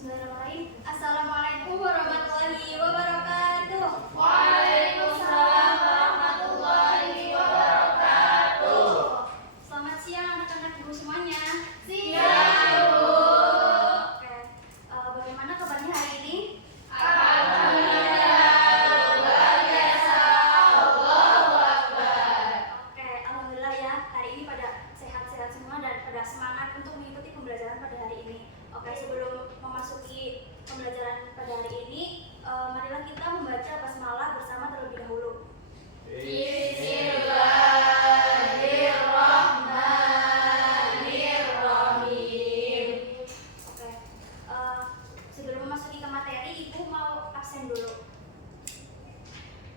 Bismillahirrahmanirrahim. Assalamualaikum warahmatullahi wabarakatuh. Waalaikumsalam warahmatullahi wabarakatuh. Selamat siang anak-anak ibu semuanya. Siang, Bu. Oke, bagaimana kabarnya hari ini? Alhamdulillah, luar biasa. Allahu Akbar. Oke, alhamdulillah ya. Hari ini pada sehat-sehat semua dan pada semangat untuk mengikuti pembelajaran pada hari ini. Oke, sebelum memasuki pembelajaran pada hari ini, marilah kita membaca basmalah bersama terlebih dahulu. Bismillahirrahmanirrahim. Oke, sebelum memasuki ke materi, ibu mau absen dulu.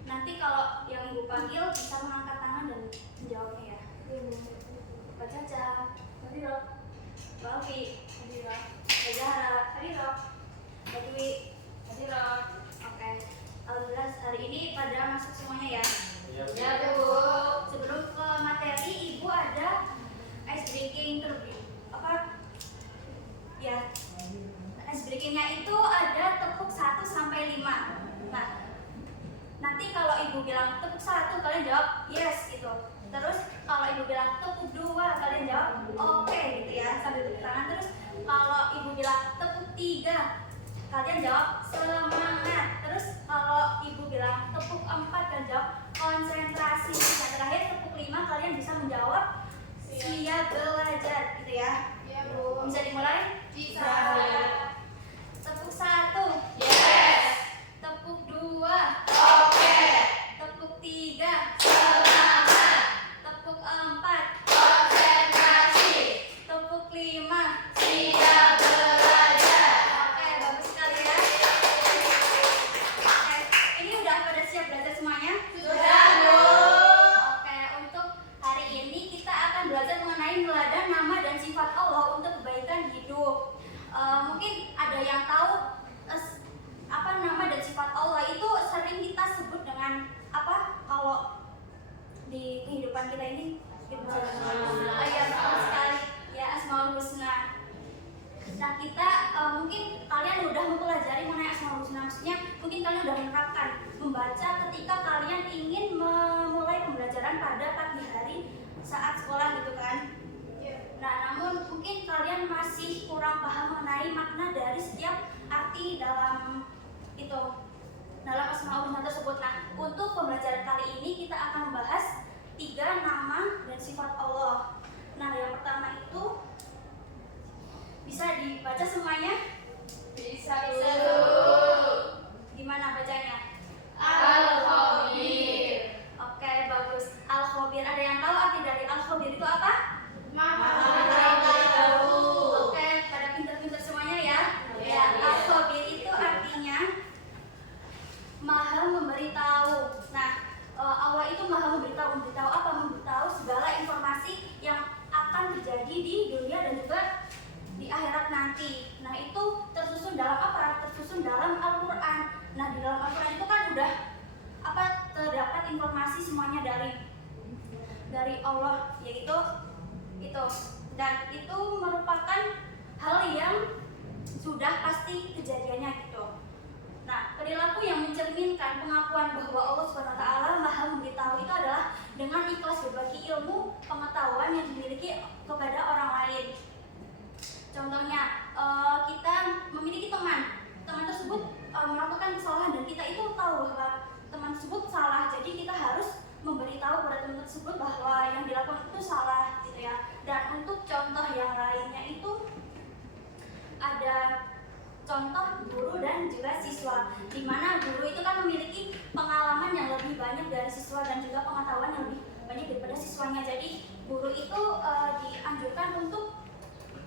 Nanti kalau yang ibu panggil bisa mengangkat tangan dan menjawabnya ya. Pak Caca, Mbak Alfi, Mbak Zahra, Mbak Dwi. Oke, alhamdulillah hari ini pada masuk semuanya ya. Ya, Bu. Sebelum ke materi, ibu ada ice breaking terlebih ya. Ice breakingnya itu ada tepuk 1 sampai 5. Nah, nanti kalau ibu bilang tepuk 1, kalian jawab yes gitu. Terus kalau ibu bilang tepuk 2, kalian jawab oke gitu ya, sambil tepuk tangan. Terus kalau ibu bilang tepuk 3, kalian jawab semangat. Terus kalau ibu bilang tepuk 4, kalian jawab konsentrasi. Dan terakhir tepuk 5, kalian bisa menjawab siap belajar gitu ya. Ya, Bu. Bisa dimulai? Bisa. Tepuk 1, Yes. tepuk 2, Oke. tepuk 3, Semangat. tepuk 4, Konsentrasi. tepuk 5. Siap belajar. Oke, bagus sekali ya. Oke, ini udah pada siap belajar semuanya? Sudah, Bu. Oke, untuk hari ini kita akan belajar mengenai teladan nama dan sifat Allah untuk kebaikan hidup. Mungkin ada yang tahu apa nama dan sifat Allah itu sering kita sebut dengan apa kalau di kehidupan kita ini? Oh iya, betul sekali. Ya, Asmaul Husna. Nah, kita mungkin kalian udah mempelajari mengenai Asmaul Husna, maksudnya mungkin kalian udah menerapkan membaca ketika kalian ingin memulai pembelajaran pada pagi hari saat sekolah gitu kan. Nah, namun mungkin kalian masih kurang paham mengenai makna dari setiap arti dalam itu, dalam Asmaul Husna tersebut. Nah, untuk pembelajaran kali ini kita akan membahas 3 nama dan sifat Allah. Nah, yang pertama itu bisa dibaca semuanya? Bisa, Bu. Gimana bacanya? Al-Khabir. Oke, bagus. Al-Khabir. Ada yang tahu arti dari Al-Khabir itu apa? Maha tahu. Oke, pada pinter-pinter semuanya ya. Ya. Al-Khabir itu artinya Maha memberitahu. Nah, Allah itu Maha memberitahu. Memberitahu apa? Memberitahu segala informasi yang akan terjadi di dunia dan juga di akhirat nanti. Nah, itu tersusun dalam apa? Tersusun dalam Al-Qur'an. Nah, di dalam Al-Qur'an itu kan udah apa? Terdapat informasi semuanya dari Allah, yaitu itu. Dan itu merupakan hal yang sudah pasti kejadiannya gitu. Nah, perilaku yang mencerminkan pengakuan bahwa Allah SWT Maha memberitahu itu adalah dengan ikhlas berbagi ilmu pengetahuan yang dimiliki kepada orang lain. Contohnya, kita memiliki teman tersebut melakukan kesalahan dan kita itu tahu bahwa teman tersebut salah, jadi kita harus memberitahu kepada teman tersebut bahwa yang dilakukan itu salah gitu ya. Dan untuk contoh yang lainnya itu ada contoh guru dan juga siswa, di mana guru itu kan memiliki pengalaman yang lebih banyak dari siswa dan juga pengetahuan yang lebih banyak daripada siswanya. Jadi guru itu dianjurkan untuk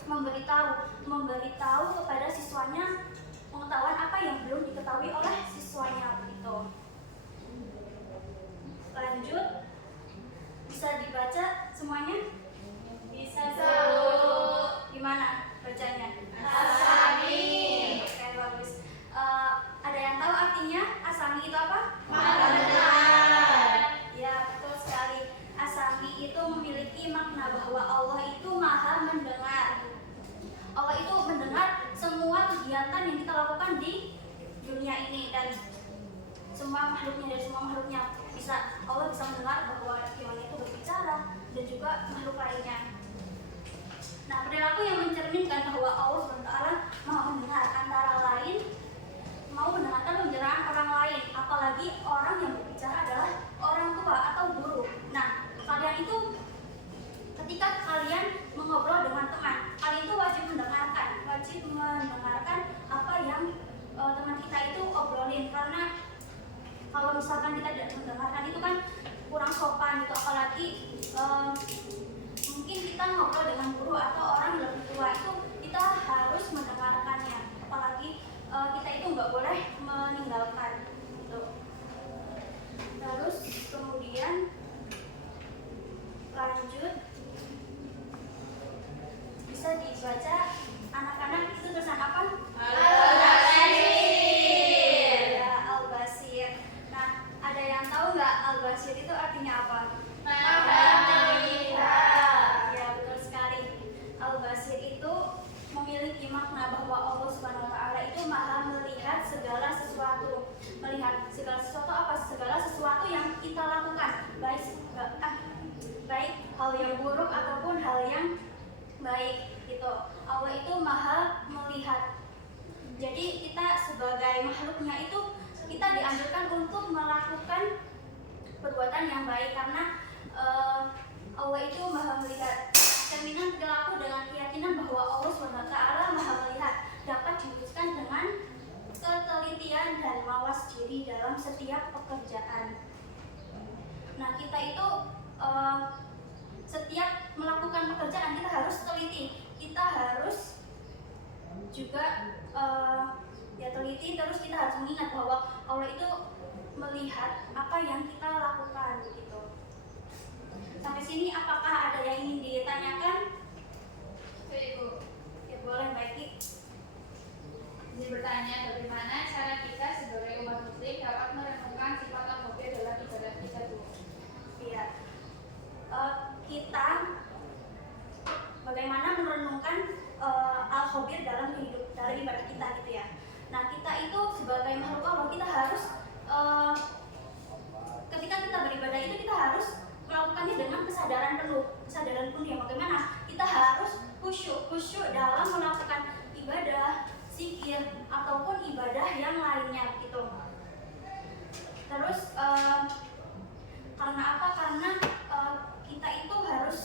memberitahu kepada siswanya pengetahuan apa yang belum diketahui oleh siswanya gitu. Lanjut, bisa dibaca semuanya? Bisa, Bu. Gimana bacanya? Asami. Oke, bagus. Ada yang tahu artinya asami itu apa? Maha benar. Ya, betul sekali. Asami itu memiliki makna bahwa Allah itu Maha mendengar. Allah itu mendengar semua kegiatan yang semua makhluknya Allah bisa mendengar bahwa hewan itu berbicara dan juga makhluk lainnya. Nah, perilaku yang mencerminkan bahwa Allah SWT Maha mendengar antara lain mau mendengarkan pembicaraan orang lain, apalagi orang yang berbicara adalah orang tua atau guru. Nah, kalian itu ketika kalian mengobrol dengan teman, kalian itu wajib mendengarkan apa yang teman kita itu obrolin, karena kalau misalkan kita tidak mendengarkan itu kan kurang sopan gitu, apalagi mungkin kita ngobrol dengan guru atau orang yang lebih tua, itu kita harus mendengarkannya, apalagi kita itu nggak boleh meninggalkan gitu. Terus kemudian lanjut, bisa dibaca anak-anak, itu tulisan apa? Al-Basir. Ya, Al-Basir. Nah, ada yang tahu nggak Al-Basir itu artinya apa? Maha melihat. Ya, betul sekali. Al-Basir itu memiliki makna bahwa Allah Subhanahu wa Ta'ala itu Maha melihat segala sesuatu. Melihat segala sesuatu apa? Segala sesuatu yang kita lakukan, baik hal yang buruk ataupun hal yang baik gitu. Allah itu Maha melihat. Jadi kita sebagai makhluknya itu kita dianjurkan untuk melakukan perbuatan yang baik, karena Allah itu Maha melihat. Cerminan perilaku dengan keyakinan bahwa Allah SWT Maha melihat dapat diwujudkan dengan ketelitian dan mawas diri dalam setiap pekerjaan. Nah, kita itu setiap melakukan pekerjaan kita harus teliti, kita harus juga teliti, terus kita harus mengingat bahwa Allah itu melihat apa yang kita lakukan gitu. Sampai sini apakah ada yang ingin ditanyakan? Ibu, Ya boleh, Mbak Iki. ini bertanya bagaimana cara kita sebagai umat muslim dapat merenungkan sifat al-khobir dalam ibadah kita, Bu? Iya. Kita bagaimana merenungkan al-khobir dalam ibadah kita gitu ya. Nah, kita itu sebagai makhluk Allah, kita harus ketika kita beribadah itu kita harus melakukannya dengan kesadaran penuh yang bagaimana kita harus khusyuk dalam melakukan ibadah, zikir ataupun ibadah yang lainnya gitu. Terus karena apa? Karena kita itu harus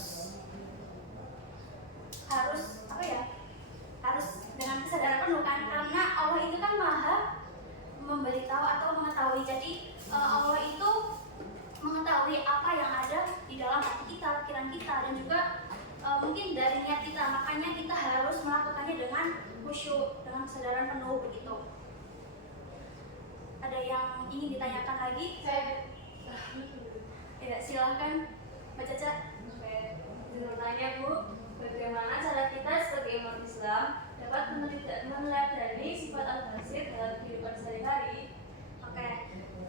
apa ya? Harus dengan kesadaran penuh kan, karena Allah itu kan Maha memberitahu atau mengetahui. Jadi Allah itu mengetahui apa yang ada di dalam hati kita, pikiran kita, dan juga mungkin dari niat kita. Makanya kita harus melakukannya dengan khusyuk, dengan kesadaran penuh begitu. Ada yang ingin ditanyakan lagi? Ya, silahkan Mbak Caca. Bertanya, Bu, bagaimana cara kita sebagai umat Islam dapat meneladani sifat al-basir dalam kehidupan sehari-hari? Oke,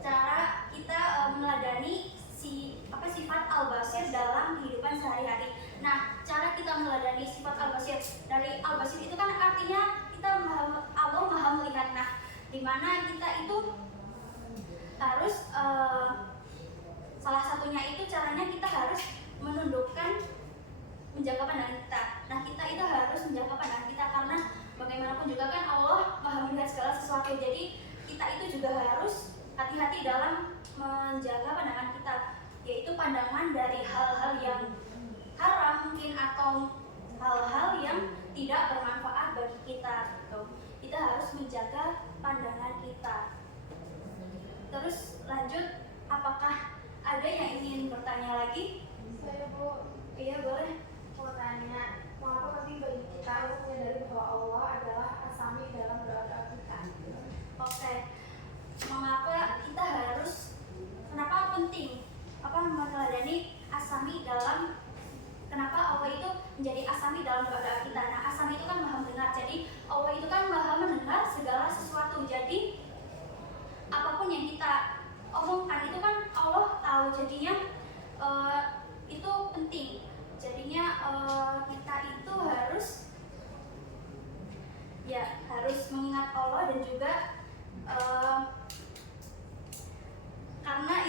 cara kita meneladani sifat al-basir dalam kehidupan sehari-hari. Nah, cara kita meneladani sifat al-basir, dari al-basir itu kan artinya Allah Maha melihat. Nah, dimana kita itu harus salah satunya itu caranya kita harus menjaga pandangan kita. Nah, kita itu harus menjaga pandangan kita, karena bagaimanapun juga kan Allah Maha melihat segala sesuatu. Jadi kita itu juga harus hati-hati dalam menjaga pandangan kita, yaitu pandangan dari hal-hal yang haram mungkin atau hal-hal yang tidak bermanfaat bagi kita gitu. Kita harus menjaga pandangan kita. Terus lanjut, apakah ada yang ingin bertanya lagi? Saya, Bu, Iya, boleh. mau tanya, mengapa penting bagi kita untuk menyadari bahwa Allah adalah asami dalam doa-doa kita? Oke. Kenapa penting meneladani asami dalam, kenapa Allah itu menjadi asami dalam doa-doa kita? Nah, asami itu kan Maha mendengar. Jadi Allah itu kan Maha mendengar segala sesuatu. Jadi apapun yang kita omongkan itu kan Allah tahu. Jadinya itu penting. Jadinya kita itu harus mengingat Allah dan juga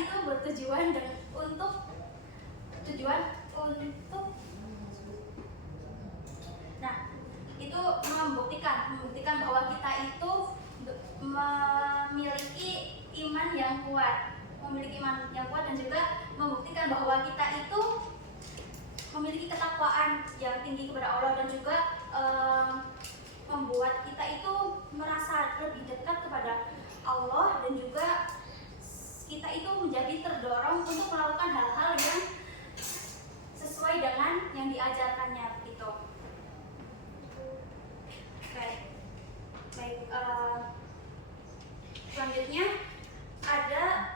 itu bertujuan untuk nah itu membuktikan bahwa kita itu memiliki iman yang kuat, dan juga membuktikan bahwa kita itu memiliki ketakwaan yang tinggi kepada Allah, dan juga membuat kita itu merasa lebih dekat kepada Allah, dan juga kita itu menjadi terdorong untuk melakukan hal-hal yang sesuai dengan yang diajarkannya gitu. Baik, selanjutnya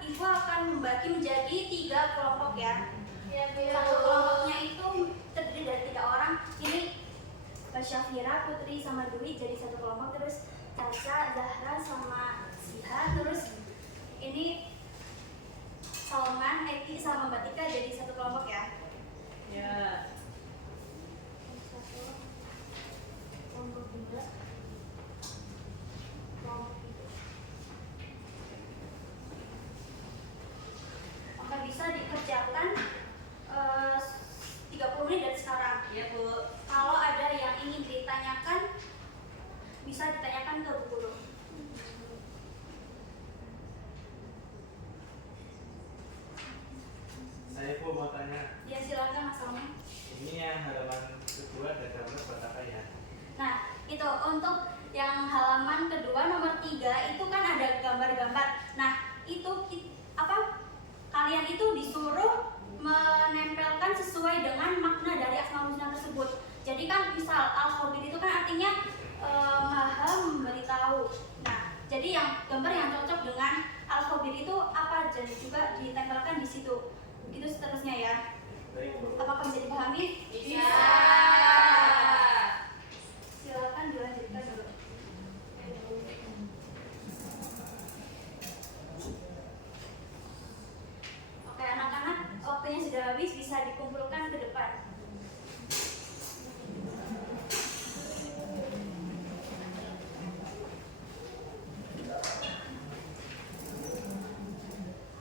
ibu akan membagi menjadi 3 kelompok ya. Satu kelompoknya itu terdiri dari 3 orang. Ini Syafira, Putri, sama Dwi jadi satu kelompok. Terus Tasya, Zahra, sama Siha. Terus ini Salman, Eki, sama Mbak Tika jadi satu kelompok ya. Ya. Satu kelompok juga. Maka bisa dikerjakan 30 menit dari sekarang. Iya, Bu. Kalau ada yang ingin ditanyakan, bisa ditanyakan ke Bu Guru. Saya mau tanya, Ya silakan Mas Salman. ini yang halaman kedua ada gambar buat apa ya? Nah, itu untuk yang halaman kedua nomor 3 itu kan ada gambar-gambar. Nah, itu kalian itu disuruh menempelkan sesuai dengan makna dari Asmaul Husna tersebut. Jadi kan misal Al-Khabir itu kan artinya Maha memberitahu. Nah, jadi yang gambar yang cocok dengan Al-Khabir itu apa, jadi juga ditempelkan di situ. Begitu seterusnya ya. Baik, Bu. Apakah bisa dipahami? Bisa. Silakan dilanjutkan dulu. Oke, anak-anak, waktunya sudah habis, bisa dikumpulkan ke depan.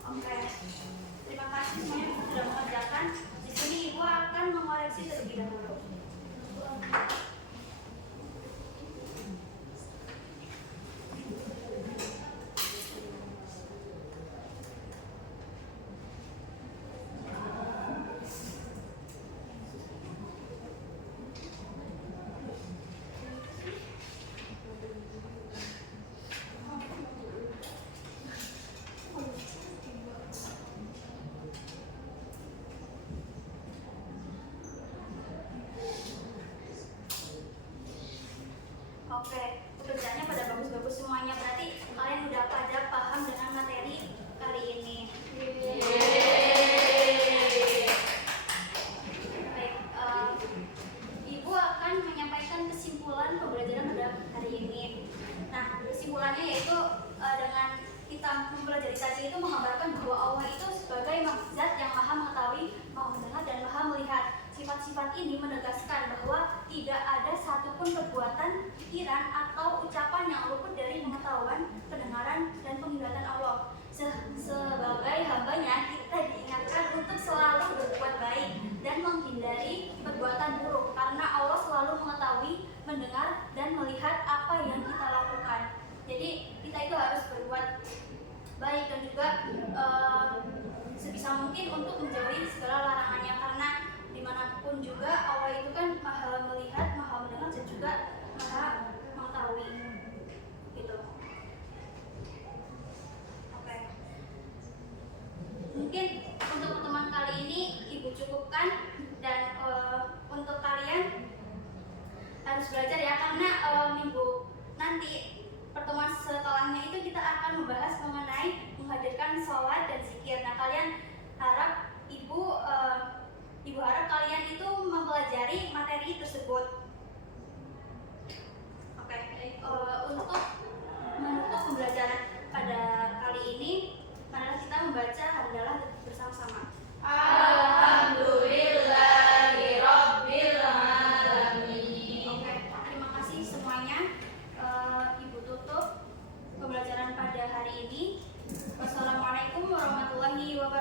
Oke, terima kasih semuanya sudah mengerjakan. Di sini Ibu akan mengoreksi terlebih dahulu. Oke, pekerjaannya pada bagus-bagus semuanya. Berarti kalian udah pada paham dengan materi kali ini. Baik, Ibu akan menyampaikan kesimpulan pembelajaran pada hari ini. Nah, kesimpulannya yaitu dengan kita mempelajari tadi itu menggambarkan bahwa Allah itu sebagai zat yang maha mengetahui, maha mendengar, dan maha melihat. Sifat-sifat ini menegaskan bahwa tidak ada satupun perbuatan, pikiran, atau ucapan yang luput dari pengetahuan, pendengaran, dan penglihatan Allah. Sebagai hambanya, kita diingatkan untuk selalu berbuat baik dan menghindari perbuatan buruk, karena Allah selalu mengetahui, mendengar, dan melihat apa yang kita lakukan. Jadi kita itu harus berbuat baik dan juga sebisa mungkin untuk menjauhi segala larangannya, karena dimanapun juga Allah itu kan maha melihat, maha mendengar, dan juga maha mengetahui gitu. Oke. Mungkin untuk pertemuan kali ini Ibu cukupkan, dan untuk kalian harus belajar ya, karena minggu nanti pertemuan setelahnya itu kita akan membahas mengenai menghadirkan sholat dan zikir. Nah, kalian harap Ibu harap kalian itu mempelajari materi tersebut. Oke, untuk menutup pembelajaran pada kali ini, marilah kita membaca hamdalah bersama-sama. Alhamdulillahirabbil alamin. Oke, terima kasih semuanya. Ibu tutup pembelajaran pada hari ini. Wassalamualaikum Assalamualaikum warahmatullahi wabarakatuh.